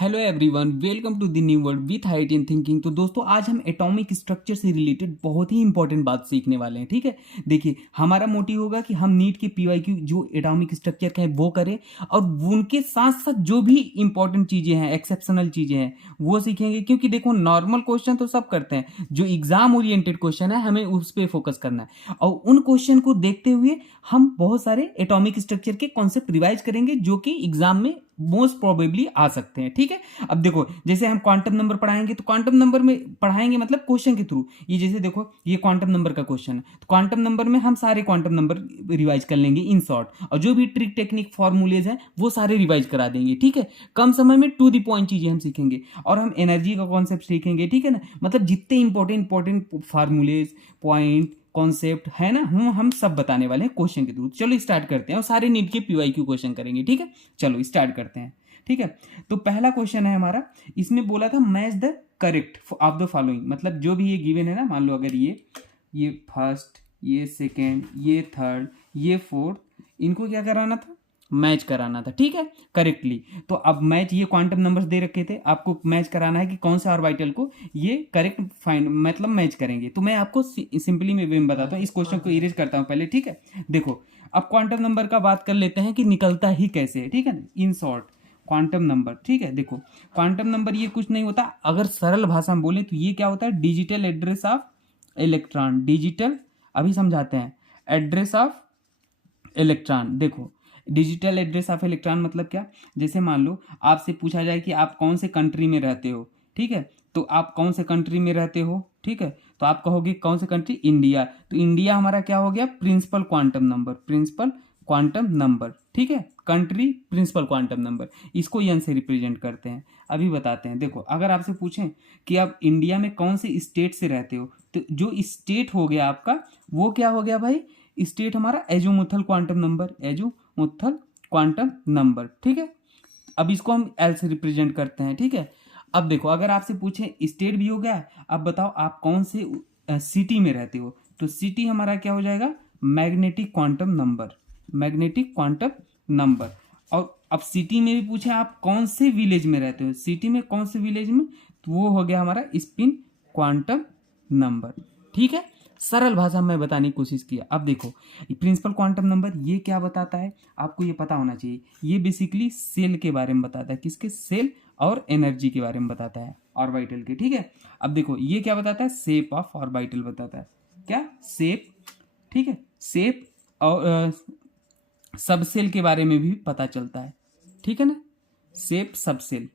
Hello everyone, welcome to the new world with height in thinking. तो दोस्तों, आज हम एटॉमिक स्ट्रक्चर से रिलेटेड बहुत ही इंपॉर्टेंट बात सीखने वाले हैं। ठीक है, देखिए, हमारा मोटिव होगा कि हम नीट के पीवाईक्यू जो एटॉमिक स्ट्रक्चर का है वो करें, और उनके साथ साथ जो भी इंपॉर्टेंट चीज़ें हैं, एक्सेप्शनल चीज़ें हैं, वो सीखेंगे। क्योंकि देखो, नॉर्मल क्वेश्चन तो सब करते हैं, जो एग्जाम ओरिएंटेड क्वेश्चन है हमें उस पर फोकस करना है। और उन क्वेश्चन को देखते हुए हम बहुत सारे एटॉमिक स्ट्रक्चर के कॉन्सेप्ट रिवाइज करेंगे जो कि एग्जाम में मोस्ट प्रोबेबली आ सकते हैं। ठीक है, अब देखो, जैसे हम क्वांटम नंबर पढ़ाएंगे तो क्वांटम नंबर में पढ़ाएंगे मतलब क्वेश्चन के थ्रू। ये जैसे देखो, ये क्वांटम नंबर का क्वेश्चन है, तो क्वांटम नंबर में हम सारे क्वांटम नंबर रिवाइज कर लेंगे इन शॉर्ट, और जो भी ट्रिक टेक्निक फॉर्मूलेज हैं वो सारे रिवाइज करा देंगे। ठीक है, कम समय में टू द पॉइंट चीजें हम सीखेंगे, और हम एनर्जी का कॉन्सेप्ट सीखेंगे। ठीक है ना, मतलब जितने इंपॉर्टेंट फार्मूलेज, पॉइंट, कॉन्सेप्ट है ना, हम सब बताने वाले हैं क्वेश्चन के थ्रू। चलो स्टार्ट करते हैं, और सारे नीट के पीवाईक्यू क्वेश्चन करेंगे। ठीक है, चलो स्टार्ट करते हैं। ठीक है, तो पहला क्वेश्चन है हमारा, इसमें बोला था match the correct of the following. मतलब जो भी ये गिवन है ना, मान लो अगर ये फर्स्ट, ये सेकेंड, ये थर्ड, ये फोर्थ, इनको क्या कराना था, मैच कराना था। ठीक है, करेक्टली। तो अब मैच, ये क्वांटम नंबर्स दे रखे थे, आपको मैच कराना है कि कौन सा ऑर्बिटल को ये करेक्ट फाइंड मतलब मैच करेंगे। तो मैं आपको सिंपली में बताता हूँ, इस क्वेश्चन को इरेज करता हूँ पहले। ठीक है, देखो, अब क्वांटम नंबर का बात कर लेते हैं कि निकलता ही कैसे है। ठीक है, इन शॉर्ट क्वांटम नंबर। ठीक है, देखो, क्वांटम नंबर ये कुछ नहीं होता, अगर सरल भाषा में बोले तो ये क्या होता है, digital address of electron. Digital, अभी समझाते हैं, एड्रेस ऑफ इलेक्ट्रॉन। देखो, डिजिटल एड्रेस ऑफ इलेक्ट्रॉन मतलब क्या, जैसे मान लो आपसे पूछा जाए कि आप कौन से कंट्री में रहते हो। ठीक है, तो आप कौन से कंट्री में रहते हो, ठीक है, तो आप कहोगे कौन से कंट्री, इंडिया। तो इंडिया हमारा क्या हो गया, principal quantum number, principal quantum number. ठीक है, कंट्री प्रिंसिपल क्वांटम नंबर, इसको एन से रिप्रेजेंट करते हैं। अभी बताते हैं, देखो, अगर आपसे पूछें कि आप इंडिया में कौन से स्टेट से रहते हो, तो जो स्टेट हो गया आपका, वो क्या हो गया भाई, स्टेट हमारा एजोमुथल क्वांटम नंबर, एजोमुथल क्वांटम नंबर। ठीक है, अब इसको हम एल से रिप्रेजेंट करते हैं। ठीक है, अब देखो, अगर आपसे पूछे स्टेट भी हो गया, अब बताओ आप कौन से सिटी में रहते हो, तो सिटी हमारा क्या हो जाएगा, magnetic quantum number, magnetic quantum number. और अब सिटी में भी पूछे आप कौन से विलेज में रहते हो, सिटी में कौन से विलेज में, तो वो हो गया हमारा स्पिन क्वांटम नंबर। ठीक है, सरल भाषा में बताने की कोशिश किया। अब देखो, प्रिंसिपल क्वांटम नंबर ये क्या बताता है, आपको ये पता होना चाहिए। ये बेसिकली सेल के बारे में बताता है, किसके, सेल और एनर्जी के बारे में बताता है, ऑर्बिटल के। ठीक है, अब देखो, ये क्या बताता है, शेप ऑफ ऑर्बिटल बताता है, क्या, शेप। ठीक है, शेप, और सबसेल के बारे में भी पता चलता है। ठीक है ना, शेप, सबसेल।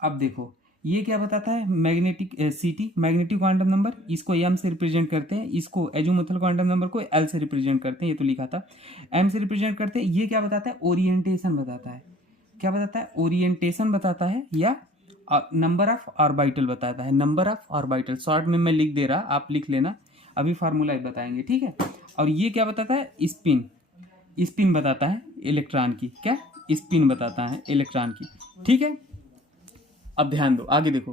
अब देखो, ये क्या बताता है, मैग्नेटिक सीटी, मैग्नेटिक क्वांटम नंबर, इसको एम से रिप्रेजेंट करते हैं, इसको एजोमुथल क्वांटम नंबर को एल से रिप्रेजेंट करते हैं, ये तो लिखा था, एम से रिप्रेजेंट करते हैं। ये क्या बताता है, ओरिएंटेशन बताता है। क्या बताता है, ओरिएंटेशन बताता है, या नंबर ऑफ ऑर्बिटल बताता है, नंबर ऑफ ऑर्बिटल। शॉर्ट में मैं लिख दे रहा, आप लिख लेना, अभी फार्मूला बताएंगे। ठीक है, और ये क्या बताता है, स्पिन, स्पिन बताता है इलेक्ट्रॉन की, क्या, स्पिन बताता है इलेक्ट्रॉन की। ठीक है, अब ध्यान दो, आगे देखो।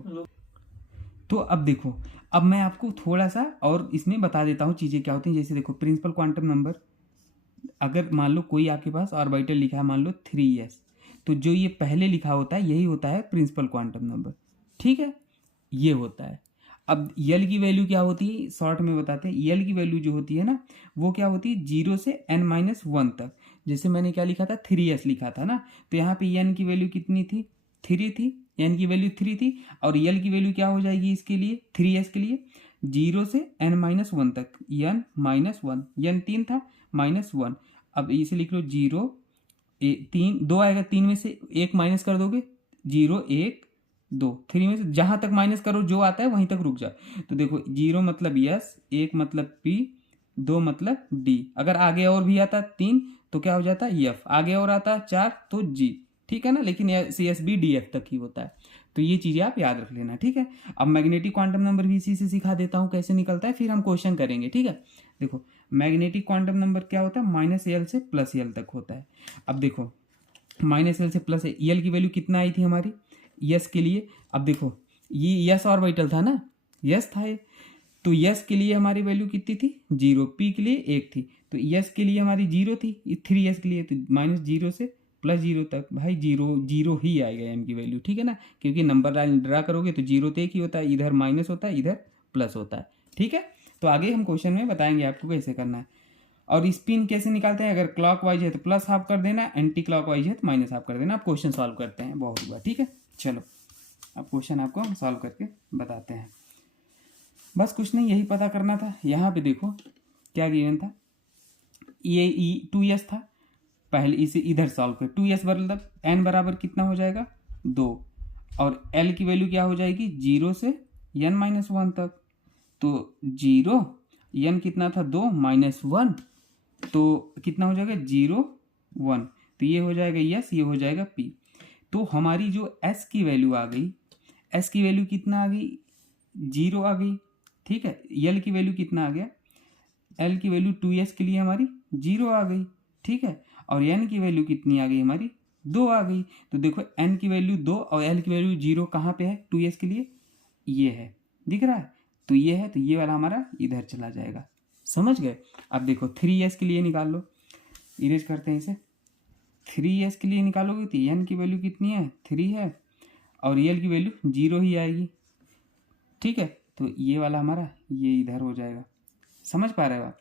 तो अब देखो, अब मैं आपको थोड़ा सा और इसमें बता देता हूँ चीज़ें क्या होती हैं। जैसे देखो, प्रिंसिपल क्वांटम नंबर, अगर मान लो कोई आपके पास ऑर्बिटल लिखा है, मान लो 3s, तो जो ये पहले लिखा होता है यही होता है प्रिंसिपल क्वांटम नंबर। ठीक है, ये होता है। अब यल की वैल्यू क्या होती है, शॉर्ट में बताते हैं। यल की वैल्यू जो होती है ना, वो क्या होती है, 0 से n-1 तक। जैसे मैंने क्या लिखा था, 3s लिखा था ना, तो यहाँ पे n की वैल्यू कितनी थी, 3 थी, n की वैल्यू 3 थी। और यल की वैल्यू क्या हो जाएगी इसके लिए, 3s के लिए, 0 से n-1 तक, n-1, n 3 था, -1। अब इसे लिख लो, 0, 3, 2 आएगा, 3 में से 1 माइनस कर दोगे, 0, 1, 2, 3 में से जहां तक माइनस करो जो आता है वहीं तक रुक जाओ। तो देखो, 0 मतलब यस, 1 मतलब पी, 2 मतलब डी। अगर आगे और भी आता 3 तो क्या हो जाता है, एफ। आगे और आता 4 तो जी। ठीक है ना, लेकिन C S B D F तक ही होता है। तो ये चीजें आप याद रख लेना। ठीक है, अब मैग्नेटिक क्वांटम नंबर भी इसी से सिखा देता हूँ कैसे निकलता है, फिर हम क्वेश्चन करेंगे। ठीक है, देखो, मैग्नेटिक क्वांटम नंबर क्या होता है, -l से +l तक होता है। अब देखो, -l से प्लस यल की वैल्यू कितना आई थी हमारी, यस के लिए। अब देखो, ये यस ऑर्बिटल था ना, यस था ये, तो यस के लिए हमारी वैल्यू कितनी थी, 0, पी के लिए 1 थी, तो यस के लिए हमारी 0 थी, 3s के लिए तो -0 से प्लस 0 तक। भाई 0 ही आएगा m की वैल्यू, ठीक है ना, क्योंकि नंबर लाइन ड्रा करोगे तो 0 तो एक ही होता है, इधर माइनस होता है, इधर प्लस होता है, ठीक है। तो आगे हम क्वेश्चन में बताएंगे आपको कैसे करना है। और स्पिन कैसे निकालते हैं, अगर क्लॉक वाइज है तो प्लस हाफ कर देना, एंटी क्लॉक वाइज है तो माइनस हाफ कर देना। आप क्वेश्चन सॉल्व करते हैं बहुत हुआ, ठीक है। चलो अब क्वेश्चन आपको हम सॉल्व करके बताते हैं। बस कुछ नहीं, यही पता करना था। यहाँ पे देखो क्या गिवन था, ये 2s था, पहले इसे इधर सॉल्व कर, 2s मतलब n बराबर कितना हो जाएगा 2, और l की वैल्यू क्या हो जाएगी 0 से n-1 तक। तो 0 n कितना था 2 -1, तो कितना हो जाएगा 0 1, तो ये हो जाएगा यस, ये हो जाएगा p। तो हमारी जो s की वैल्यू आ गई, s की वैल्यू कितना आ गई 0 आ गई, ठीक है। l की वैल्यू कितना आ गया, l की वैल्यू 2s के लिए हमारी 0 आ गई, ठीक है। और n की वैल्यू कितनी आ गई हमारी 2 आ गई। तो देखो n की वैल्यू 2 और l की वैल्यू 0 कहाँ पे है 2s के लिए, ये है, दिख रहा है, तो ये है, तो ये वाला हमारा इधर चला जाएगा, समझ गए। अब देखो 3s के लिए निकाल लो, इरेज करते हैं इसे। 3s के लिए निकालोगे तो n की वैल्यू कितनी है 3 है, और l की वैल्यू 0 ही आएगी, ठीक है। तो ये वाला हमारा ये इधर हो जाएगा, समझ पा रहे हो आप।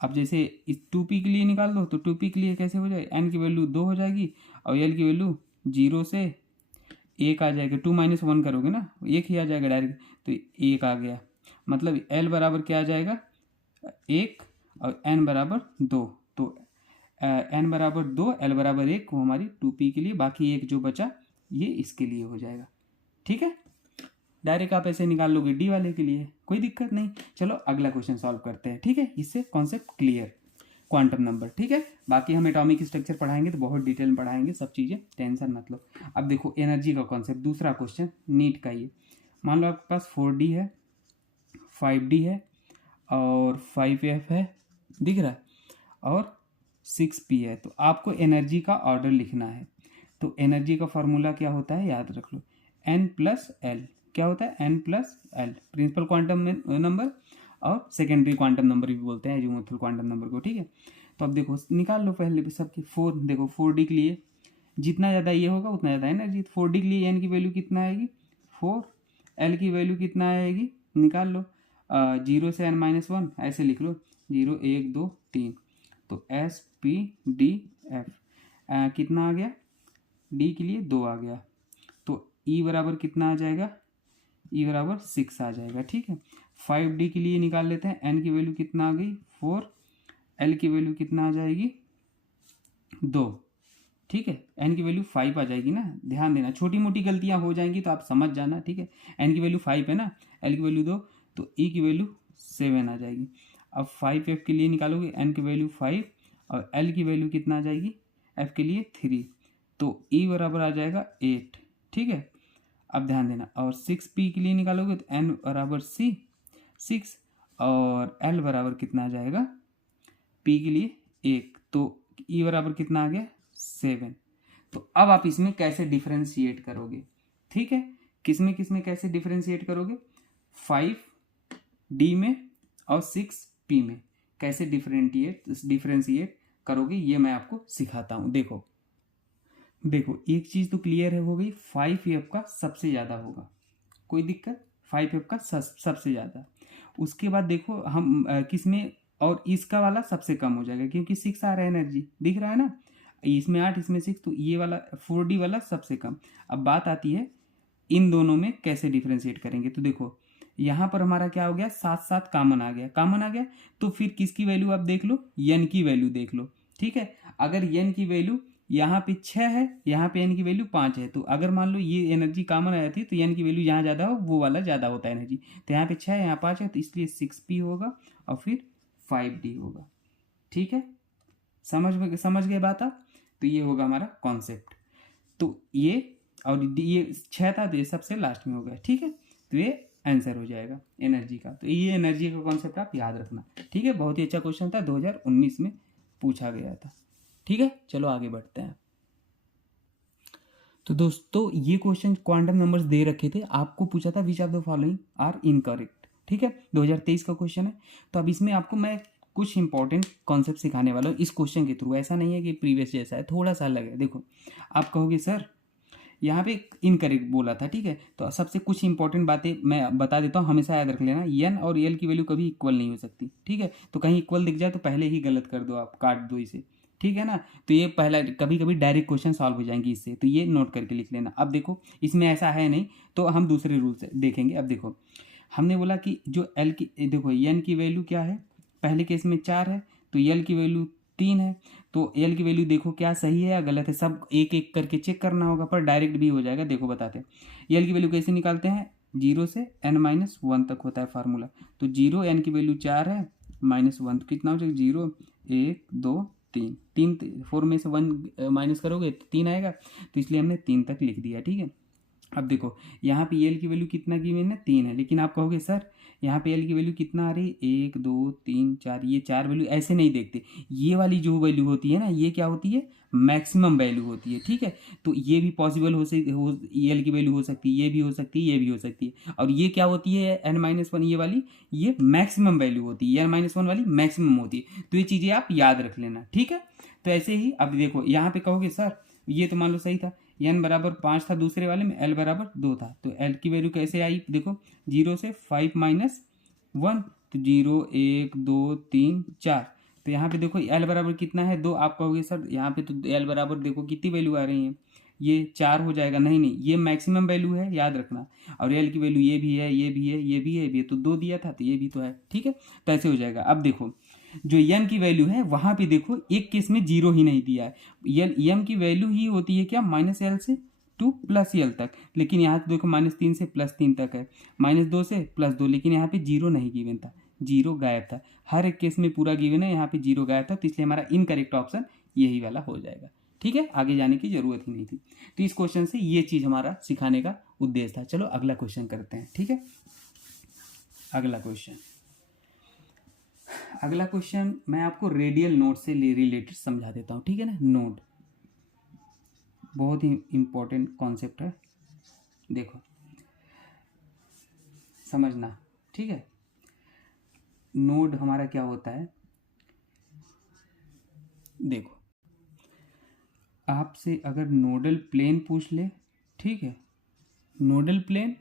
अब जैसे इस 2p के लिए निकाल दो, तो 2p के लिए कैसे हो जाएगा, n की वैल्यू 2 हो जाएगी, और l की वैल्यू 0 से 1 आ जाएगा, 2 - 1 करोगे ना 1 ही आ जाएगा डायरेक्ट, तो 1 आ गया। मतलब l बराबर क्या आ जाएगा 1 और n बराबर 2, तो n बराबर 2 l बराबर 1 वो हमारी 2p के लिए, बाकी एक जो बचा ये इसके लिए हो जाएगा, ठीक है। डायरेक्ट आप ऐसे निकाल लोगे डी वाले के लिए, कोई दिक्कत नहीं। चलो अगला क्वेश्चन सॉल्व करते हैं, ठीक है। इससे कॉन्सेप्ट क्लियर, क्वांटम नंबर, ठीक है। बाकी हम एटॉमिक स्ट्रक्चर पढ़ाएंगे तो बहुत डिटेल में पढ़ाएंगे सब चीज़ें, टेंशन मत लो। अब देखो एनर्जी का कॉन्सेप्ट, दूसरा क्वेश्चन नीट का ये। मान लो आपके पास 4D है, 5D है और 5F है, दिख रहा है, और 6P है। तो आपको एनर्जी का ऑर्डर लिखना है। तो एनर्जी का फॉर्मूला क्या होता है याद रख लो, n+l। क्या होता है n+l, प्रिंसिपल क्वांटम नंबर और सेकेंडरी क्वांटम नंबर भी बोलते हैं एजीमुथल क्वांटम नंबर को, ठीक है। तो अब देखो निकाल लो पहले सबके। 4 देखो 4D के लिए जितना ज़्यादा ये होगा उतना ज़्यादा एनर्जी। 4D के लिए n की वैल्यू कितना आएगी 4, l की वैल्यू कितना आएगी निकाल लो, 0 से n-1 ऐसे लिख लो, 0 1 2 3, तो S-P-D-F कितना आ गया, D के लिए 2 आ गया, तो E बराबर कितना आ जाएगा, E बराबर 6 आ जाएगा, ठीक है। 5D के लिए निकाल लेते हैं, n की वैल्यू कितना आ गई 4, l की वैल्यू कितना आ जाएगी 2, ठीक है। n की वैल्यू 5 आ जाएगी ना, ध्यान देना छोटी मोटी गलतियां हो जाएंगी तो आप समझ जाना, ठीक है। n की वैल्यू 5 है ना, l की वैल्यू 2, तो E की वैल्यू 7 आ जाएगी। अब 5F के लिए निकालोगे, n की वैल्यू 5 और l की वैल्यू कितना आ जाएगी f के लिए 3, तो E बराबर आ जाएगा 8, ठीक है। अब ध्यान देना, और 6P के लिए निकालोगे तो n बराबर 6 और l बराबर कितना आ जाएगा P के लिए 1, तो E बराबर कितना आ गया 7। तो अब आप इसमें कैसे डिफरेंशिएट करोगे, ठीक है। किसमें कैसे डिफरेंशिएट करोगे, 5D में और 6P में कैसे डिफरेंशिएट करोगे ये मैं आपको सिखाता हूँ। देखो एक चीज़ तो क्लियर है हो गई, 5F का सबसे ज़्यादा होगा, कोई दिक्कत, 5F का सबसे ज़्यादा। उसके बाद देखो हम किसमें, और इसका वाला सबसे कम हो जाएगा क्योंकि 6 आ रहा है एनर्जी, दिख रहा है ना, इसमें 8 इसमें 6, तो ये वाला 4D वाला सबसे कम। अब बात आती है इन दोनों में कैसे डिफ्रेंशिएट करेंगे। तो देखो यहाँ पर हमारा क्या हो गया, 7 कॉमन आ गया, तो फिर किसकी वैल्यू आप देख लो, n की वैल्यू देख लो, ठीक है। अगर n की वैल्यू यहाँ पे 6 है, यहाँ पे n की वैल्यू 5 है, तो अगर मान लो ये एनर्जी कॉमन आ जाती है तो n की वैल्यू यहाँ ज़्यादा हो वो वाला ज़्यादा होता है एनर्जी। तो यहाँ पे 6 है, यहाँ 5 है, तो इसलिए 6P होगा और फिर 5D होगा, ठीक है। समझ गए बात आप। तो ये होगा हमारा कॉन्सेप्ट। तो ये और ये 6 था तो ये सबसे लास्ट में हो गया, ठीक है। तो ये आंसर हो जाएगा एनर्जी का। तो ये एनर्जी का कॉन्सेप्ट आप याद रखना, ठीक है। बहुत ही अच्छा क्वेश्चन था, 2019 में पूछा गया था, ठीक है। चलो आगे बढ़ते हैं। तो दोस्तों ये क्वेश्चन क्वांटम नंबर्स दे रखे थे, आपको पूछा था which of the following are incorrect, ठीक है। 2023 का क्वेश्चन है। तो अब इसमें आपको मैं कुछ इंपॉर्टेंट कॉन्सेप्ट सिखाने वाला हूँ इस क्वेश्चन के थ्रू। ऐसा नहीं है कि प्रीवियस जैसा है, थोड़ा सा अलग है। देखो आप कहोगे सर यहाँ पे इनकरेक्ट बोला था, ठीक है, तो सबसे कुछ इंपॉर्टेंट बातें मैं बता देता हूँ, हमेशा याद रख लेना। एन और एल की वैल्यू कभी इक्वल नहीं हो सकती, ठीक है, तो कहीं इक्वल दिख जाए तो पहले ही गलत कर दो, आप काट दो इसे, ठीक है ना। तो ये पहला, कभी कभी डायरेक्ट क्वेश्चन सॉल्व हो जाएंगे इससे, तो ये नोट करके लिख लेना। अब देखो इसमें ऐसा है नहीं, तो हम दूसरे रूल से देखेंगे। अब देखो हमने बोला कि जो एल की, देखो एन की वैल्यू क्या है, पहले केस में 4 है, तो एल की वैल्यू 3 है। तो एल की वैल्यू देखो क्या सही है या गलत है, सब एक एक करके चेक करना होगा, पर डायरेक्ट भी हो जाएगा। देखो बताते हैं एल की वैल्यू कैसे निकालते हैं, 0 से n-1 तक होता है फार्मूला। तो 0 एन की वैल्यू 4 है, -1 तो कितना हो जाएगा, 0 1 2 3, 3 4 में से 1 माइनस करोगे तो 3 आएगा, तो इसलिए हमने 3 तक लिख दिया, ठीक है। अब देखो यहाँ पे एल की वैल्यू कितना गिवन है, 3 है, लेकिन आप कहोगे सर यहाँ पे एल की वैल्यू कितना आ रही है, 1 2 3 4, ये 4 वैल्यू ऐसे नहीं देखते। ये वाली जो वैल्यू होती है ना, ये क्या होती है, मैक्सिमम वैल्यू होती है, ठीक है। तो ये भी पॉसिबल हो सकती, एल की वैल्यू हो सकती है, ये भी हो सकती है, ये भी हो सकती है। और ये क्या होती है, n-1, ये वाली ये मैक्सिमम वैल्यू होती है, n-1 वाली मैक्सिमम होती है। तो ये चीज़ें आप याद रख लेना, ठीक है। तो ऐसे ही अब देखो यहाँ पे कहोगे सर ये तो मान लो सही था, n बराबर 5 था दूसरे वाले में, l बराबर 2 था, तो l की वैल्यू कैसे आई, देखो 0 से 5 माइनस 1, तो 0 1 2 3 4। तो यहाँ पे देखो l बराबर कितना है, 2। आप कहोगे सर यहाँ पे तो l बराबर देखो कितनी वैल्यू आ रही है, ये 4 हो जाएगा। नहीं नहीं, ये मैक्सिमम वैल्यू है, याद रखना। और l की वैल्यू ये भी है, ये भी है, ये भी है, ये भी है, तो 2 दिया था तो ये भी तो है, ठीक है। तो ऐसे हो जाएगा। अब देखो जो n की वैल्यू है वहां पे देखो एक केस में 0 ही नहीं दिया है। m की वैल्यू ही होती है क्या, -l से टू +l तक, लेकिन यहाँ तो देखो -3 से +3 तक है, -2 से +2, लेकिन यहाँ पे 0 नहीं गिवन था, 0 गायब था। हर एक केस में पूरा गिवन है, यहाँ पे 0 गायब था, तो इसलिए हमारा इनकरेक्ट ऑप्शन यही वाला हो जाएगा, ठीक है। आगे जाने की जरूरत ही नहीं थी। तो इस क्वेश्चन से ये चीज़ हमारा सिखाने का उद्देश्य था। चलो अगला क्वेश्चन करते हैं, ठीक है। अगला क्वेश्चन मैं आपको रेडियल नोड से रिलेटेड समझा देता हूँ, ठीक है ना। नोड बहुत ही इंपॉर्टेंट कॉन्सेप्ट है, देखो समझना, ठीक है। नोड हमारा क्या होता है, देखो आपसे अगर नोडल प्लेन पूछ ले, ठीक है, नोडल प्लेन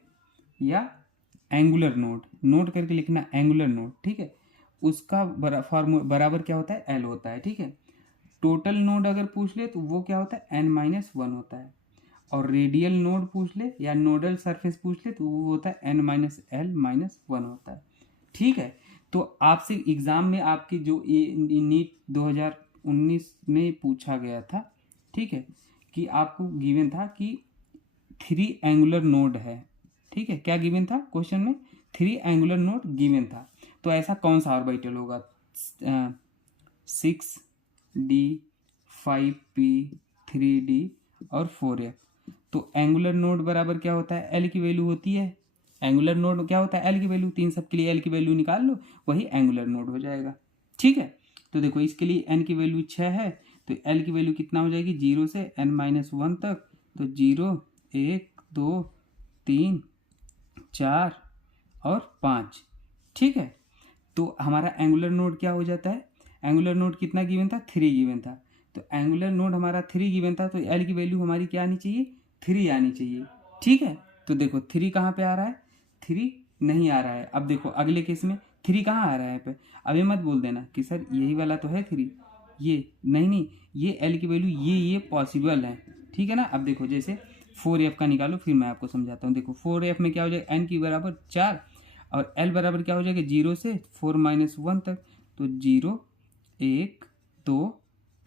या एंगुलर नोड, नोट करके लिखना एंगुलर नोड, ठीक है, उसका बराबर क्या होता है, एल होता है, ठीक है। टोटल नोड अगर पूछ ले तो वो क्या होता है, n-1 होता है। और रेडियल नोड पूछ ले या नोडल सरफेस पूछ ले तो वो होता है n-l-1 होता है, ठीक है। तो आपसे एग्जाम में आपकी जो नीट 2019 में पूछा गया था, ठीक है, कि आपको गिवन था कि 3 एंगुलर नोड है, ठीक है। क्या गिवन था क्वेश्चन में, 3 एंगुलर नोड गिवन था। तो ऐसा कौन सा ऑर्बिटल होगा, 6d 5p 3d और 4f। तो एंगुलर नोड बराबर क्या होता है, एल की वैल्यू होती है, एंगुलर नोड क्या होता है, एल की वैल्यू, 3 सब के लिए एल की वैल्यू निकाल लो, वही एंगुलर नोड हो जाएगा, ठीक है। तो देखो इसके लिए एन की वैल्यू 6 है, तो एल की वैल्यू कितना हो जाएगी, 0 से n-1 तक, तो 0 1 2 3 4 और 5, ठीक है। तो हमारा एंगुलर नोड क्या हो जाता है, एंगुलर नोड कितना गिवन था, 3 गिवन था। तो एंगुलर नोड हमारा 3 गिवन था, तो एल की वैल्यू हमारी क्या आनी चाहिए, 3 आनी चाहिए, ठीक है। तो देखो 3 कहाँ पे आ रहा है, 3 नहीं आ रहा है। अब देखो अगले केस में 3 कहाँ आ रहा है पे, अभी मत बोल देना कि सर यही वाला तो है 3, ये नहीं, ये एल की वैल्यू ये पॉसिबल है, ठीक है ना। अब देखो जैसे 4f का निकालो, फिर मैं आपको समझाता हूँ। देखो 4f में क्या हो जाएगा, n की बराबर 4 और l बराबर क्या हो जाएगा, 0 से 4-1 तक, तो 0 1 2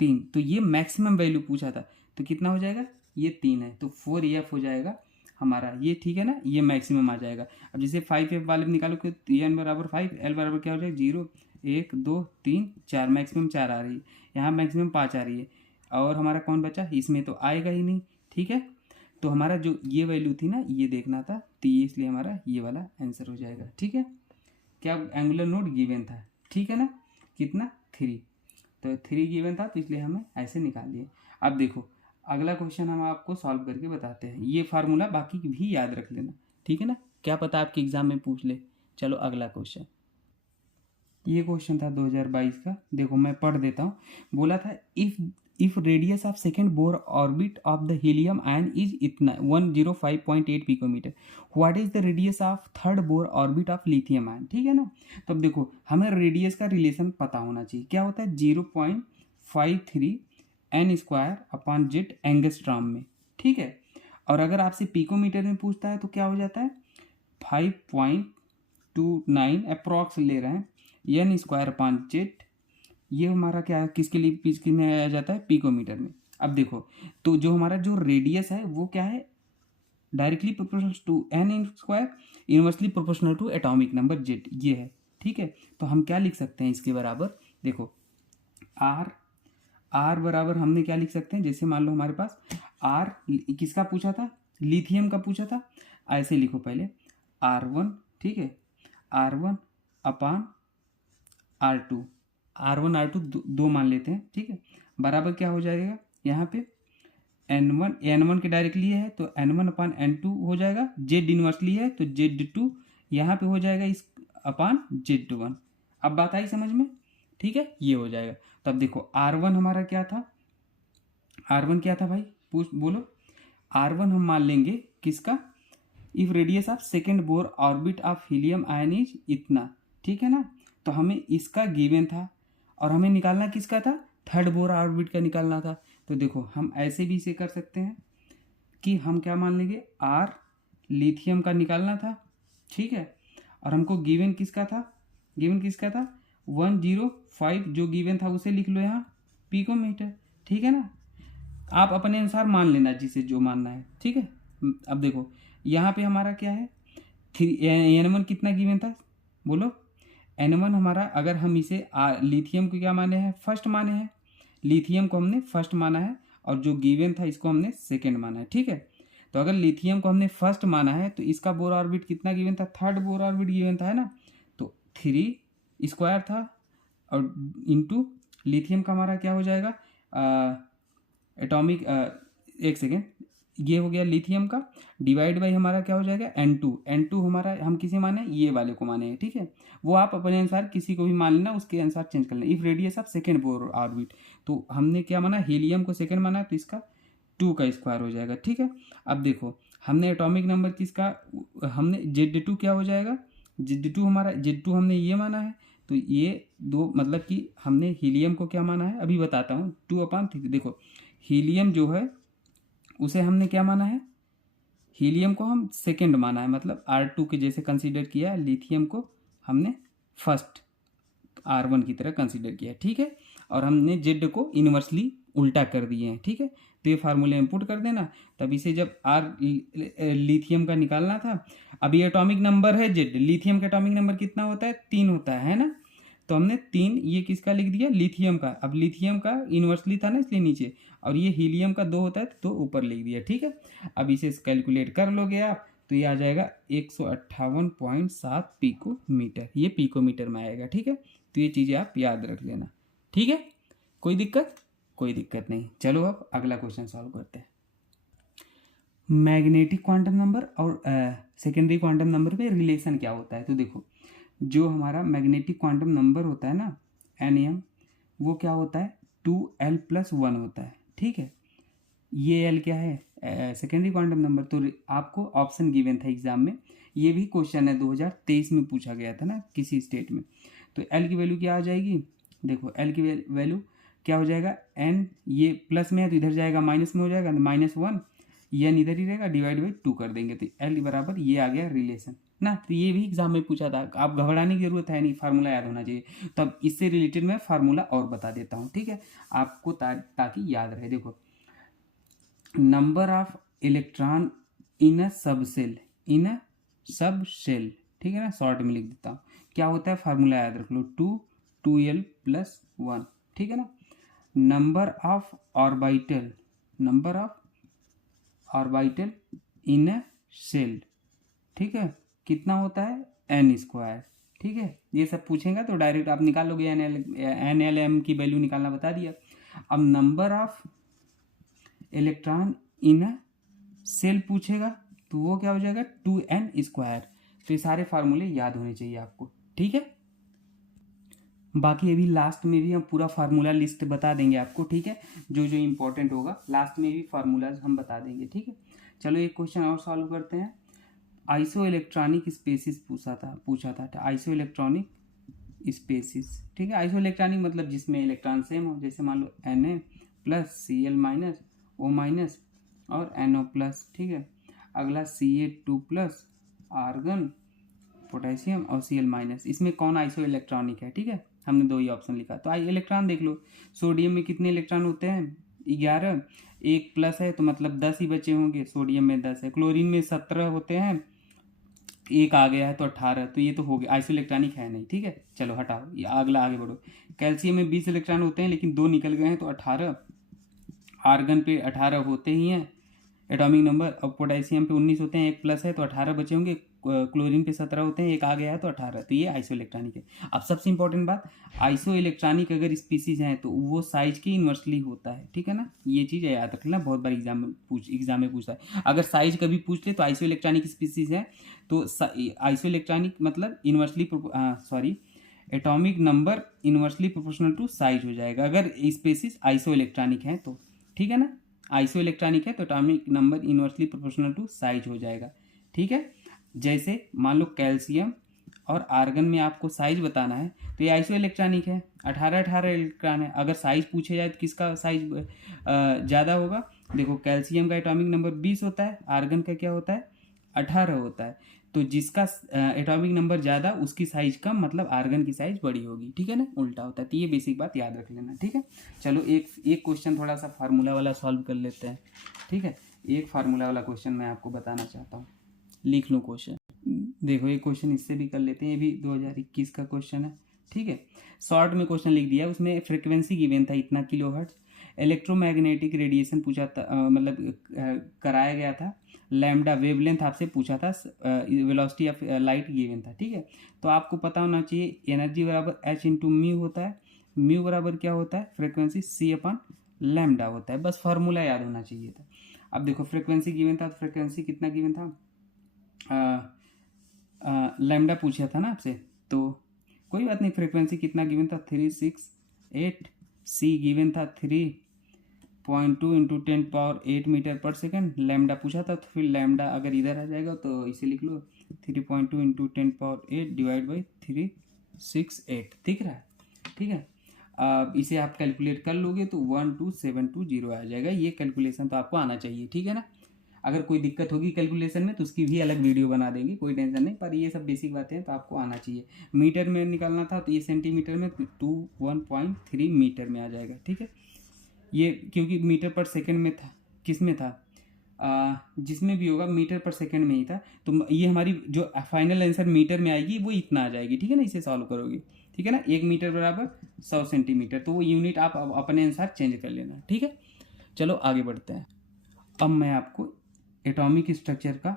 3। तो ये मैक्सिमम वैल्यू पूछा था, तो कितना हो जाएगा, ये 3 है, तो 4f हो जाएगा हमारा ये, ठीक है ना, ये मैक्सिमम आ जाएगा। अब जैसे 5f वाले में निकालो कि n बराबर 5, l बराबर क्या हो जाएगा, 0 1 2 3 4, मैक्सिमम 4 आ रही है, यहाँ मैक्सिमम 5 आ रही है, और हमारा कौन बचा, इसमें तो आएगा ही नहीं, ठीक है। तो हमारा जो ये वैल्यू थी ना, ये देखना था, तो ये इसलिए हमारा ये वाला आंसर हो जाएगा, ठीक है। क्या एंगुलर नोड गिवन था, ठीक है ना, कितना 3, तो 3 गिवन था, तो इसलिए हमें ऐसे निकाल लिए। अब देखो अगला क्वेश्चन हम आपको सॉल्व करके बताते हैं, ये फार्मूला बाकी भी याद रख लेना, ठीक है ना, क्या पता आपके एग्जाम में पूछ ले। चलो अगला क्वेश्चन, ये क्वेश्चन था 2022 का। देखो मैं पढ़ देता हूँ। बोला था if radius of second Bohr orbit of the helium ion is इतना 105.8 picometre, what is the radius of third Bohr orbit of lithium ion. ठीक है ना। तो अब देखो हमें रेडियस का रिलेशन पता होना चाहिए। क्या होता है 0.53 n square upon Z angstrom में। ठीक है। और अगर आपसे पिकोमीटर में पूछता है तो क्या हो जाता है 5.29 अप्रॉक्स ले रहे हैं एन स्क्वायर अपॉन जेड। ये हमारा क्या किसके लिए किसके में आ जाता है पिकोमीटर में। अब देखो तो जो हमारा जो रेडियस है वो क्या है directly proportional to n square inversely proportional to atomic number Z, ये है। ठीक है। तो हम क्या लिख सकते हैं इसके बराबर, देखो आर बराबर हमने क्या लिख सकते हैं, जैसे मान लो हमारे पास आर किसका पूछा था, लिथियम का पूछा था। ऐसे लिखो पहले R1, ठीक है, R1 अपान R2, R1 R2 दो मान लेते हैं। ठीक है। बराबर क्या हो जाएगा यहाँ पे N1 के डायरेक्टली है तो N1 अपान N2 हो जाएगा। जेड इनवर्सली है तो Z2 यहाँ पे हो जाएगा इस अपान Z1। अब बात आई समझ में। ठीक है। ये हो जाएगा। तब देखो R1 हमारा क्या था, R1 क्या था भाई पूछ बोलो। R1 हम मान लेंगे किसका, if radius of second Bohr orbit of helium ion is इतना। ठीक है ना। तो हमें इसका गिवन था और हमें निकालना किसका था, थर्ड बोर ऑर्बिट का निकालना था। तो देखो हम ऐसे भी इसे कर सकते हैं कि हम क्या मान लेंगे आर लिथियम का निकालना था। ठीक है। और हमको गिवन किसका था, 105 जो गिवन था उसे लिख लो यहाँ पिकोमीटर। ठीक है ना। आप अपने अनुसार मान लेना जिसे जो मानना है। ठीक है। अब देखो यहाँ पे हमारा क्या है N1 कितना गिवन था बोलो। N1 हमारा अगर हम इसे लिथियम को क्या माने हैं फर्स्ट माने हैं, लिथियम को हमने फर्स्ट माना है और जो गिवन था इसको हमने सेकंड माना है। ठीक है। तो अगर लिथियम को हमने फर्स्ट माना है तो इसका बोर ऑर्बिट कितना गिवन था, थर्ड बोर ऑर्बिट गिवन था है ना। तो 3 स्क्वायर था और इंटू लिथियम का हमारा क्या हो जाएगा एटॉमिक एक सेकेंड, ये हो गया लिथियम का डिवाइड बाई हमारा क्या हो जाएगा N2 हमारा हम किसे माने ये वाले को माने हैं। ठीक है। वो आप अपने अनुसार किसी को भी मान लेना उसके अनुसार चेंज कर लेना। If radius of second Bohr orbit तो हमने क्या माना हीलियम को सेकेंड माना तो इसका 2 का स्क्वायर हो जाएगा। ठीक है। अब देखो हमने एटॉमिक नंबर किसका हमने Z2 क्या हो जाएगा, Z2 हमने ये माना है तो ये दो मतलब कि हमने हीलियम को क्या माना है अभी बताता हूँ 2/3। देखो हीलियम जो है उसे हमने क्या माना है, हीलियम को हम सेकंड माना है मतलब R2 के जैसे कंसीडर किया है, लिथियम को हमने फर्स्ट R1 की तरह कंसीडर किया है। ठीक है। और हमने जेड को इनवर्सली उल्टा कर दिए हैं। ठीक है। तो ये फार्मूले में पुट कर देना। तब इसे जब लिथियम का निकालना था, अब ये एटॉमिक नंबर है जेड, लिथियम का एटॉमिक नंबर कितना होता है 3 होता है ना। तो हमने 3 ये किसका लिख दिया लिथियम का। अब लिथियम का इनवर्सली था ना इसलिए नीचे, और ये हीलियम का 2 होता है तो 2 ऊपर लिख दिया। ठीक है। अब इसे कैलकुलेट कर लोगे आप तो ये आ जाएगा 158.7 पिकोमीटर, ये पिकोमीटर में आएगा। ठीक है। तो ये चीज़ें आप याद रख लेना। ठीक है। कोई दिक्कत नहीं। चलो अब अगला क्वेश्चन सॉल्व करते हैं। मैग्नेटिक क्वांटम नंबर और सेकेंडरी क्वांटम नंबर में रिलेशन क्या होता है। तो देखो जो हमारा मैग्नेटिक क्वांटम नंबर होता है ना NM वो क्या होता है 2l+1 होता है। ठीक है। ये l क्या है सेकेंडरी क्वांटम नंबर। तो आपको ऑप्शन गिवन था एग्जाम में, ये भी क्वेश्चन है 2023 में पूछा गया था ना किसी स्टेट में। तो l की वैल्यू क्या आ जाएगी, देखो l की वैल्यू क्या हो जाएगा n, ये प्लस में है तो इधर जाएगा माइनस में हो जाएगा -1, n इधर ही रहेगा डिवाइड बाई 2 कर देंगे तो l बराबर ये आ गया रिलेशन ना। तो ये भी एग्जाम में पूछा था, आप घबराने की जरूरत है नहीं, फार्मूला याद होना चाहिए। तब इससे रिलेटेड मैं फार्मूला और बता देता हूँ। ठीक है। आपको ताकि याद रहे। देखो number of electron in a subshell, ठीक है ना, शॉर्ट में लिख देता हूँ। क्या होता है फार्मूला याद रख लो 2l+1। ठीक है ना। Number of orbital in a shell, ठीक है, कितना होता है n²। ठीक है। ये सब पूछेगा तो डायरेक्ट आप निकाल लोगे, NLM की वैल्यू निकालना बता दिया। अब number of electron in a shell पूछेगा तो वो क्या हो जाएगा 2n²। तो ये सारे फार्मूले याद होने चाहिए आपको। ठीक है। बाकी अभी लास्ट में भी हम पूरा फार्मूला लिस्ट बता देंगे आपको, ठीक है, जो जो इम्पोर्टेंट होगा लास्ट में भी फार्मूलाज हम बता देंगे, ठीक है। चलो एक क्वेश्चन और सॉल्व करते हैं। आइसो इलेक्ट्रॉनिक स्पेसिस पूछा था आइसो इलेक्ट्रॉनिक स्पेसिस, ठीक है। आइसो इलेक्ट्रॉनिक मतलब जिसमें इलेक्ट्रॉन सेम हो, जैसे मान लो Na plus Cl minus O minus और NO प्लस, ठीक है। अगला Ca2 प्लस आर्गन पोटेशियम और Cl माइनस, इसमें कौन आइसो इलेक्ट्रॉनिक है, ठीक है। हमने दो ही ऑप्शन लिखा, तो आई इलेक्ट्रॉन देख लो। सोडियम में कितने इलेक्ट्रॉन होते हैं, 11, एक प्लस है तो मतलब 10 ही बचे होंगे, सोडियम में 10 है। क्लोरीन में 17 होते हैं, एक आ गया है तो 18, तो ये तो हो गया, आइसो इलेक्ट्रॉनिक है नहीं, ठीक है। चलो हटाओ, ये अगला आगे बढ़ो। कैल्शियम में 20 इलेक्ट्रॉन होते हैं लेकिन 2 निकल गए हैं तो 18, आर्गन पे 18 होते ही हैं एटॉमिक नंबर, और पोटेशियम पे 19 होते हैं, एक प्लस है तो 18 बचे होंगे। क्लोरीन पे 17 होते हैं, एक आ गया है तो 18, तो ये आइसो इलेक्ट्रॉनिक है। अब सबसे इंपॉर्टेंट बात, आइसो इलेक्ट्रॉनिक अगर स्पीसीज हैं तो वो साइज की इन्वर्सली होता है, ठीक है ना। ये चीज़ याद रख लेना, बहुत बार एग्जाम में पूछता है। अगर साइज कभी पूछ ले तो आइसो इलेक्ट्रॉनिक स्पीसीज है तो आइसो इलेक्ट्रॉनिक मतलब inversely sorry atomic number inversely proportional to size हो जाएगा अगर स्पीसीज आइसो इलेक्ट्रॉनिक है तो, ठीक है ना। आइसो इलेक्ट्रॉनिक है तो atomic number inversely proportional to size हो जाएगा, ठीक है। जैसे मान लो कैल्शियम और आर्गन में आपको साइज बताना है तो ये आइसो इलेक्ट्रॉनिक है, 18 इलेक्ट्रॉन है। अगर साइज पूछे जाए तो किसका साइज ज़्यादा होगा, देखो कैल्शियम का एटॉमिक नंबर 20 होता है, आर्गन का क्या होता है 18 होता है, तो जिसका एटॉमिक नंबर ज़्यादा उसकी साइज कम, मतलब आर्गन की साइज बड़ी होगी, ठीक है ना, उल्टा होता है। तो ये बेसिक बात याद रख लेना, ठीक है। चलो एक क्वेश्चन थोड़ा सा फार्मूला वाला सॉल्व कर लेते हैं, ठीक है। एक फार्मूला वाला क्वेश्चन मैं आपको बताना चाहता हूँ, लिख लूँ क्वेश्चन। देखो ये क्वेश्चन इससे भी कर लेते हैं, ये भी 2021 का क्वेश्चन है, ठीक है। शॉर्ट में क्वेश्चन लिख दिया, उसमें फ्रिक्वेंसी गिवन था इतना किलोहर्ट्ज, इलेक्ट्रोमैग्नेटिक रेडिएशन पूछा था, मतलब कराया गया था, लैम्डा वेवलेंथ आपसे पूछा था, वेलोसिटी ऑफ लाइट गिवन था, ठीक है। तो आपको पता होना चाहिए एनर्जी बराबर H इंटू म्यू होता है, म्यू बराबर क्या होता है फ्रिक्वेंसी C अपन लैम्डा होता है, बस फार्मूला याद होना चाहिए था। अब देखो फ्रिक्वेंसी गिवन था, तो फ्रिक्वेंसी कितना गिवन था, लैम्डा पूछा था ना आपसे, तो कोई बात नहीं, फ्रिक्वेंसी कितना गिवन था 368, सी गिवन था 3.2 इंटू 10⁸ मीटर पर सेकेंड, लैम्डा पूछा था तो फिर लैम्डा अगर इधर आ जाएगा तो इसे लिख लो 3.2 इंटू 10⁸ डिवाइड बाई 368, दिख रहा है, ठीक है। अब इसे आप कैलकुलेट कर लोगे तो 12720 आ जाएगा, ये कैलकुलेशन तो आपको आना चाहिए, ठीक है ना। अगर कोई दिक्कत होगी कैलकुलेशन में तो उसकी भी अलग वीडियो बना देंगे, कोई टेंशन नहीं, पर ये सब बेसिक बातें हैं तो आपको आना चाहिए। मीटर में निकालना था तो ये सेंटीमीटर में 1.3 मीटर में आ जाएगा, ठीक है। ये क्योंकि मीटर पर सेकंड में था, किस में था, जिसमें भी होगा मीटर पर सेकंड में ही था, तो ये हमारी जो फाइनल आंसर मीटर में आएगी वो इतना आ जाएगी, ठीक है ना, इसे सॉल्व करोगे, ठीक है ना। 1 मीटर बराबर 100 सेंटीमीटर, तो वो यूनिट आप अपने अनुसार चेंज कर लेना, ठीक है। चलो आगे बढ़ते हैं। अब मैं आपको एटॉमिक स्ट्रक्चर का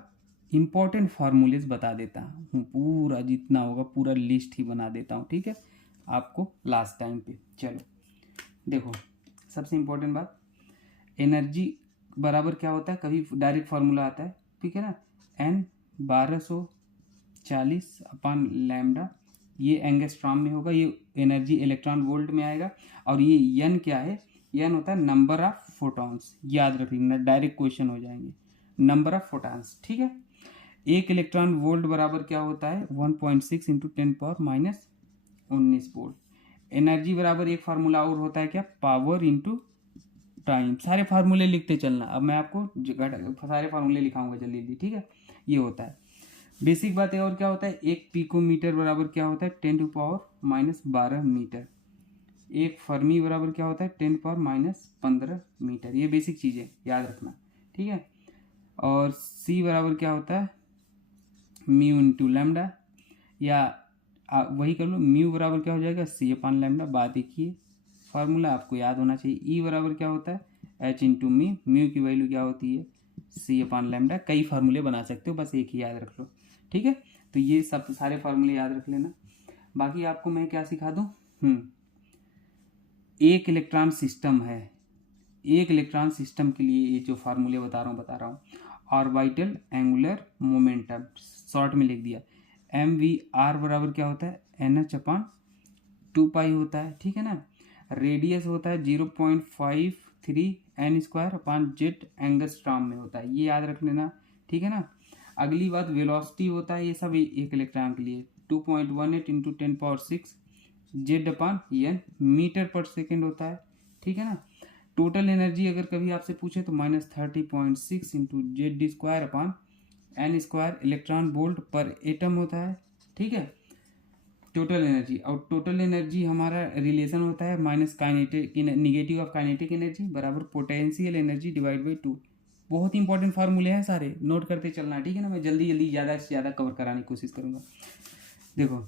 इम्पोर्टेंट फार्मूलेस बता देता हूँ, पूरा जितना होगा पूरा लिस्ट ही बना देता हूँ, ठीक है, आपको लास्ट टाइम पे। चलो देखो सबसे इम्पोर्टेंट बात, एनर्जी बराबर क्या होता है, कभी डायरेक्ट फार्मूला आता है, ठीक है ना, N 1240 अपान लैम्डा, ये एंगस्ट्रॉम में होगा, ये एनर्जी इलेक्ट्रॉन वोल्ट में आएगा, और ये N क्या है, N होता है नंबर ऑफ फोटॉन्स, याद रख लेना, डायरेक्ट क्वेश्चन हो जाएंगे, नंबर ऑफ फोटॉन्स, ठीक है। एक इलेक्ट्रॉन वोल्ट बराबर क्या होता है 1.6 इंटू 10⁻19 वोल्ट। एनर्जी बराबर एक फार्मूला और होता है क्या, पावर इंटू टाइम। सारे फार्मूले लिखते चलना, अब मैं आपको सारे फार्मूले लिखाऊंगा जल्दी जल्दी, ठीक है। ये होता है बेसिक बात है। और क्या होता है, एक पिकोमीटर बराबर क्या होता है 10⁻12 मीटर, एक फर्मी बराबर क्या होता है 10⁻15 मीटर, ये बेसिक चीज़ें याद रखना, ठीक है। और C बराबर क्या होता है म्यू इंटू लैम्डा, या वही कर लो, म्यू बराबर क्या हो जाएगा C अपान लैम्डा, बात देखिए फार्मूला आपको याद होना चाहिए। E बराबर क्या होता है H इंटू म्यू, म्यू की वैल्यू क्या होती है C अपान लैम्डा। कई फार्मूले बना सकते हो, बस एक ही याद रख लो, ठीक है। तो ये सब सारे फार्मूले याद रख लेना। बाकी आपको मैं क्या सिखा दूँ, एक इलेक्ट्रॉन सिस्टम है, एक इलेक्ट्रॉन सिस्टम के लिए ये जो फार्मूले बता रहा हूँ, ऑर्बिटल एंगुलर मोमेंटम, शॉर्ट में लिख दिया, MVR बराबर क्या होता है NH अपान 2 पाई होता है, ठीक है ना। रेडियस होता है 0.53 n square upon Z angstrom में होता है, ये याद रख लेना, ठीक है ना। अगली बात वेलोसिटी होता है, ये सब एक इलेक्ट्रॉन के लिए 2.18 into 10⁻6 z upon N metre पर सेकेंड होता है, ठीक है ना। टोटल एनर्जी अगर कभी आपसे पूछे तो -30.6 into Z square upon n square electron volt पर एटम होता है, ठीक है, टोटल एनर्जी। और टोटल एनर्जी हमारा रिलेशन होता है minus kinetic negative of kinetic energy बराबर पोटेंशियल एनर्जी डिवाइड बाई 2। बहुत ही इंपॉर्टेंट फार्मूले हैं, सारे नोट करते चलना, ठीक है ना। मैं जल्दी जल्दी ज़्यादा से ज़्यादा कवर कराने की कोशिश करूँगा। देखो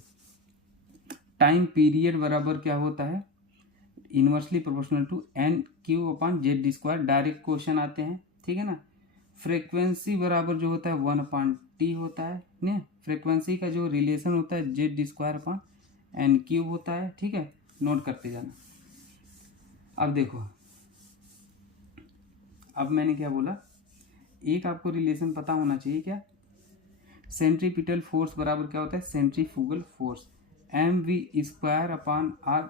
टाइम पीरियड बराबर क्या होता है, inversely proportional to n cube upon Z square, direct question आते हैं, ठीक है ना। फ्रीक्वेंसी बराबर जो होता है 1/t होता है ना। फ्रीक्वेंसी का जो रिलेशन होता है Z square upon n cube होता है, ठीक है, नोट करते जाना। अब देखो, अब मैंने क्या बोला, एक आपको रिलेशन पता होना चाहिए, क्या, सेंट्रीपिटल फोर्स बराबर क्या होता है, centrifugal force mv square upon R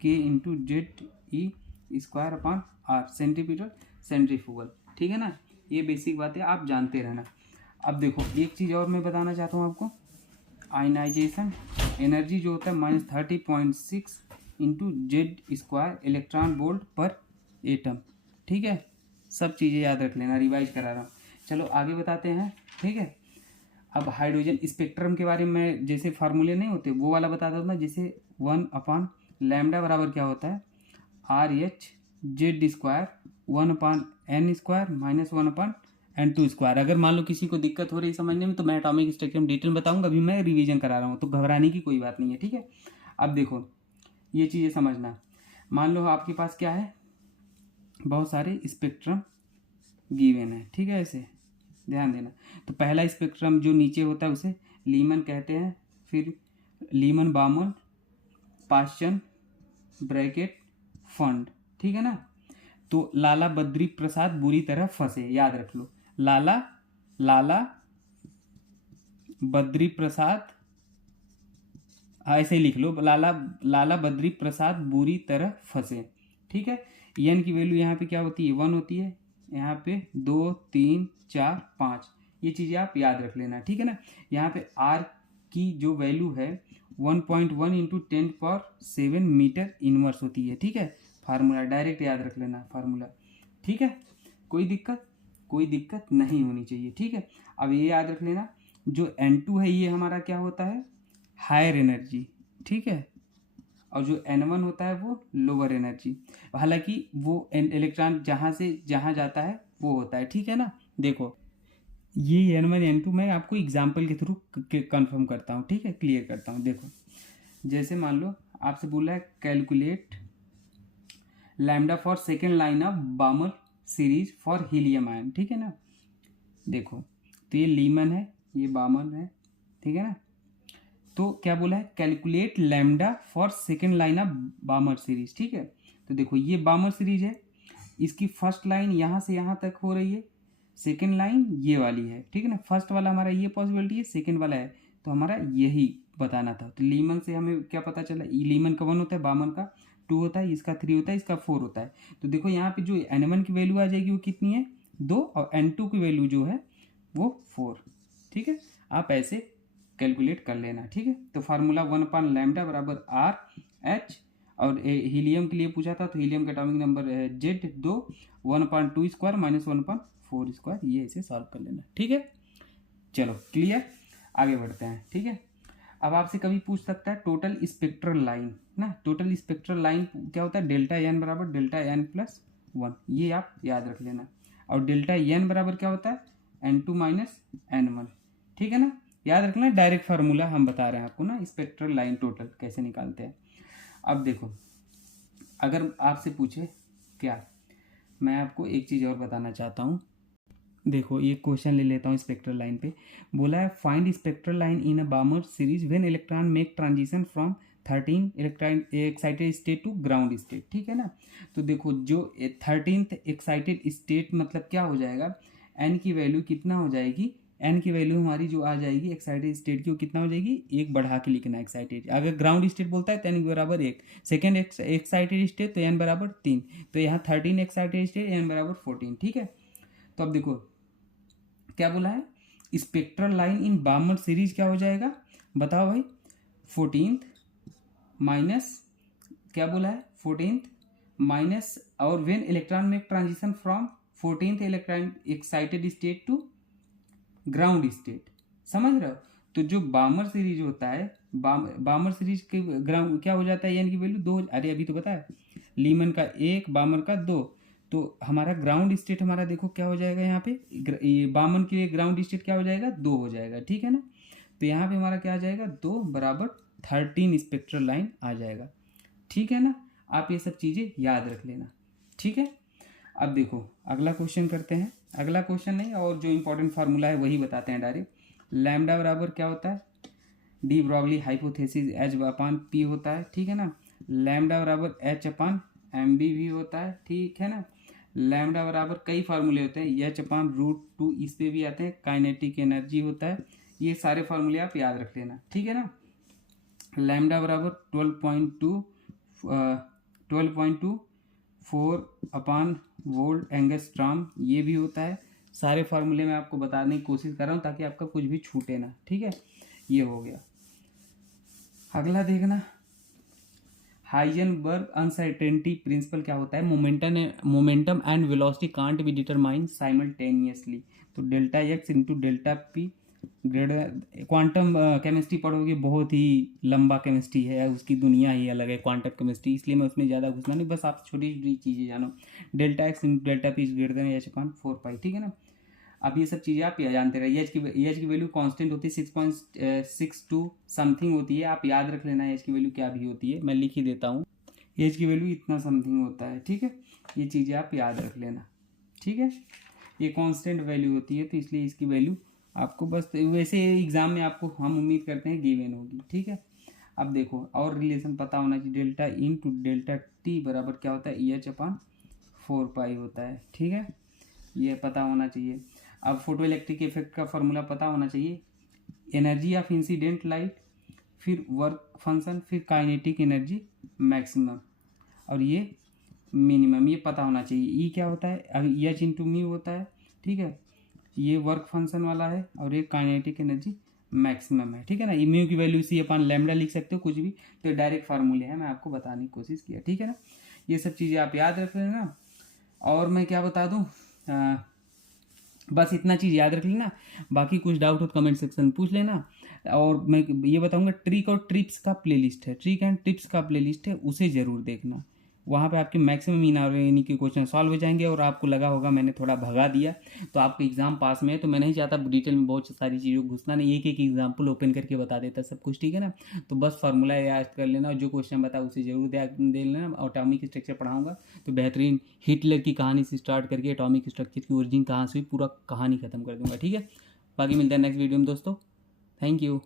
के into Z E square upon R, centripetal centrifugal, ठीक है ना। ये बेसिक बातें आप जानते रहना। अब देखो एक चीज़ और मैं बताना चाहता हूँ आपको, आयनाइजेशन एनर्जी जो होता है -30.6 into Z square electron volt पर एटम, ठीक है, सब चीज़ें याद रख लेना, रिवाइज करा रहा हूँ। चलो आगे बताते हैं, ठीक है। अब हाइड्रोजन स्पेक्ट्रम के बारे में जैसे फार्मूले नहीं होते वो वाला बताता हूँ मैं, जैसे 1/λ बराबर क्या होता है RH Z square 1/n square minus 1/n2 square. अगर मान लो किसी को दिक्कत हो रही समझने में तो मैं एटॉमिक स्ट्रक्चर में डिटेल बताऊंगा, अभी मैं रिवीजन करा रहा हूँ, तो घबराने की कोई बात नहीं है, ठीक है। अब देखो ये चीज़ें समझना, मान लो आपके पास क्या है, बहुत सारे स्पेक्ट्रम गिवन है, ठीक है, ऐसे ध्यान देना। तो पहला स्पेक्ट्रम जो नीचे होता है उसे लीमन कहते हैं, फिर लीमन बामन पाश्चन ब्रैकेट फंड, ठीक है ना। तो लाला बद्री प्रसाद बुरी तरह फंसे, याद रख लो, लाला बद्री प्रसाद, ऐसे लिख लो, लाला बद्री प्रसाद बुरी तरह फंसे, ठीक है। एन की वैल्यू यहाँ पे क्या होती है, 1 होती है, यहाँ पे 2 3 4 5, ये चीज़ें आप याद रख लेना, ठीक है ना। यहाँ पे आर की जो वैल्यू है 1.1 इंटू 10⁻7 मीटर इनवर्स होती है, ठीक है। फार्मूला डायरेक्ट याद रख लेना फार्मूला, ठीक है, कोई दिक्कत नहीं होनी चाहिए, ठीक है। अब ये याद रख लेना, जो N2 है ये हमारा क्या होता है, हायर एनर्जी, ठीक है, और जो N1 होता है वो लोअर एनर्जी। हालांकि वो इलेक्ट्रॉन जहाँ से जहाँ जाता है वो होता है, ठीक है ना। देखो ये N1 N2 मैं आपको एग्जाम्पल के थ्रू कंफर्म करता हूँ, ठीक है, क्लियर करता हूँ। देखो जैसे मान लो आपसे बोला है calculate lambda for second line of बामर series for helium ion, ठीक है ना। देखो तो ये लीमन है, ये बामन है, ठीक है ना। तो क्या बोला है, calculate lambda for second line of बामर series, ठीक है। तो देखो ये बामर सीरीज है, इसकी फर्स्ट लाइन यहाँ से यहाँ तक हो रही है, सेकेंड लाइन ये वाली है, ठीक है ना। फर्स्ट वाला हमारा ये पॉसिबिलिटी है, सेकेंड वाला है, तो हमारा यही बताना था। तो लीमन से हमें क्या पता चला, लीमन का 1 होता है, बामन का 2 होता है, इसका 3 होता है, इसका 4 होता है। तो देखो यहाँ पे जो N1 की वैल्यू आ जाएगी वो कितनी है, 2, और N2 की वैल्यू जो है वो 4, ठीक है। आप ऐसे कैलकुलेट कर लेना, ठीक है। तो फार्मूला 1/λ बराबर RH, और हीलियम के लिए पूछा था तो हीलियम का एटॉमिक नंबर है Z2, 1/2 स्क्वायर माइनस 1/4 स्क्वायर, ये इसे सॉल्व कर लेना, ठीक है। चलो क्लियर, आगे बढ़ते हैं, ठीक है। अब आपसे कभी पूछ सकता है टोटल स्पेक्ट्रल लाइन ना, टोटल स्पेक्ट्रल लाइन क्या होता है, डेल्टा एन बराबर डेल्टा एन प्लस 1, ये आप याद रख लेना। और डेल्टा एन बराबर क्या होता है, N2 माइनस N1, ठीक है ना, याद रखना। डायरेक्ट फार्मूला हम बता रहे हैं आपको ना, स्पेक्ट्रल लाइन टोटल कैसे निकालते हैं। अब देखो अगर आपसे पूछे क्या, मैं आपको एक चीज़ और बताना चाहता हूँ। देखो ये क्वेश्चन ले लेता हूँ स्पेक्ट्रल लाइन पे, बोला है find spectral line in a Balmer series when electron make transition from 13 electron excited state to ground state, ठीक है ना। तो देखो जो 13th एक्साइटेड स्टेट मतलब क्या हो जाएगा, एन की वैल्यू कितना हो जाएगी, एन की वैल्यू हमारी जो आ जाएगी एक्साइटेड स्टेट की, वो कितना हो जाएगी, एक बढ़ा के लिखना है एक्साइटेड। अगर ग्राउंड स्टेट बोलता है तो एन बराबर एक, सेकेंड एक्साइटेड स्टेट तो एन बराबर 3, तो यहाँ 13 एक्साइटेड स्टेट, एन बराबर 14। ठीक है, तो अब देखो क्या बोला है, स्पेक्ट्रल लाइन इन बामर सीरीज क्या हो जाएगा, बताओ भाई, 14th माइनस, क्या बोला है, 14th माइनस, और when electron make transition from 14th electron excited state to ground state, समझ रहे हो। तो जो बामर सीरीज होता है, बामर सीरीज के ग्राउंड क्या हो जाता है, एन की वैल्यू 2, अरे अभी तो पता है, लीमन का 1, बामर का 2, तो हमारा ग्राउंड स्टेट हमारा देखो क्या हो जाएगा, यहाँ पे ये बामन के लिए ग्राउंड स्टेट क्या हो जाएगा, 2 हो जाएगा, ठीक है ना। तो यहाँ पे हमारा क्या आ जाएगा, 2 बराबर 13 स्पेक्ट्रल लाइन आ जाएगा, ठीक है ना। आप ये सब चीज़ें याद रख लेना, ठीक है। अब देखो अगला क्वेश्चन करते हैं, अगला क्वेश्चन नहीं, और जो इंपॉर्टेंट फार्मूला है वही बताते हैं डायरेक्ट। लैम्डा बराबर क्या होता है, डी ब्रॉगली हाइपोथेसिस एच अपान पी होता है, ठीक है ना। लैम्डा बराबर एच अपान एम बी भी होता है, ठीक है ना। लैम्डा बराबर कई फार्मूले होते हैं, एच अपान √2 इस पे भी आते हैं, काइनेटिक एनर्जी होता है, ये सारे फार्मूले आप याद रख लेना, ठीक है ना। लैम्डा बराबर 12.24 अपान वोल्ट एंगस्ट्रॉम, ये भी होता है। सारे फार्मूले मैं आपको बताने की कोशिश कर रहा हूँ ताकि आपका कुछ भी छूटे ना, ठीक है। ये हो गया, अगला देखना, हाइजेनबर्ग अनसर्टेनिटी प्रिंसिपल क्या होता है, momentum and velocity can't be determine simultaneously, तो delta X into delta P greater, quantum chemistry पढ़ोगे, बहुत ही लंबा केमिस्ट्री है, उसकी दुनिया ही अलग है क्वांटम केमिस्ट्री, इसलिए मैं उसमें ज़्यादा घुसना नहीं, बस आप छोटी छोटी चीज़ें जानो। Delta X into delta P greater than H upon 4 pi, ठीक है ना। अब ये सब चीज़ें आप जानते रहिए, एच की वैल्यू कांस्टेंट होती है 6.62 समथिंग होती है, आप याद रख लेना एच की वैल्यू क्या भी होती है, मैं लिख ही देता हूँ, एच की वैल्यू इतना समथिंग होता है, ठीक है। ये चीज़ें आप याद रख लेना, ठीक है। ये कांस्टेंट वैल्यू होती है तो इसलिए इसकी वैल्यू आपको बस, वैसे एग्जाम में आपको हम उम्मीद करते हैं गिवन होगी, ठीक है। अब देखो और रिलेशन पता होना चाहिए, डेल्टा इंटू डेल्टा टी बराबर क्या होता है, एच अपान 4 पाई होता है, ठीक है, ये पता होना चाहिए। अब फोटो इलेक्ट्रिक इफेक्ट का फॉर्मूला पता होना चाहिए, एनर्जी ऑफ इंसिडेंट लाइट, फिर वर्क फंक्शन, फिर काइनेटिक एनर्जी मैक्सिमम, और ये मिनिमम, ये पता होना चाहिए। ई क्या होता है, अभी एच इंटू म्यू होता है, ठीक है, ये वर्क फंक्शन वाला है, और ये काइनेटिक एनर्जी मैक्सिमम है, ठीक है ना। म्यू की वैल्यू सी अपान लैम्डा लिख सकते हो, कुछ भी, तो डायरेक्ट फार्मूले हैं, मैं आपको बताने की कोशिश किया, ठीक है ना। ये सब चीज़ें आप याद रख लेना, और मैं क्या बता दूँ, बस इतना चीज़ याद रख लेना, बाकी कुछ डाउट हो तो कमेंट सेक्शन में पूछ लेना। और मैं ये बताऊंगा, ट्रिक और ट्रिप्स का प्लेलिस्ट है, ट्रिक एंड टिप्स का प्लेलिस्ट है, उसे ज़रूर देखना, वहाँ पे आपके मैक्सिमम इनऑर्गेनिक के क्वेश्चन सॉल्व हो जाएंगे, और आपको लगा होगा मैंने थोड़ा भगा दिया तो आपका एग्जाम पास में है, तो मैं नहीं चाहता डिटेल में बहुत सारी चीज़ों को घुसना नहीं, एक एक एग्जाम्पल ओपन करके बता देता सब कुछ, ठीक है ना। तो बस फार्मूला याद कर लेना, और जो क्वेश्चन बता उसे जरूर दे लेना। एटॉमिक स्ट्रक्चर पढ़ाऊंगा तो बेहतरीन, हिटलर की कहानी से स्टार्ट करके एटॉमिक स्ट्रक्चर की ओरिजिन कहाँ से हुई, पूरा कहानी खत्म कर दूंगा, ठीक है। बाकी मिलता है नेक्स्ट वीडियो में दोस्तों, थैंक यू।